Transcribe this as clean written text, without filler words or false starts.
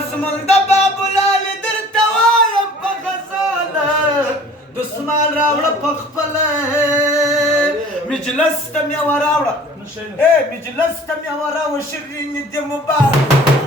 مضمون د بابولال درته وایم په غزاله دسمال راوړه په خپله مجلس ته مې وراوړه مجلس ته مې وراوړه شیریني دې مبارک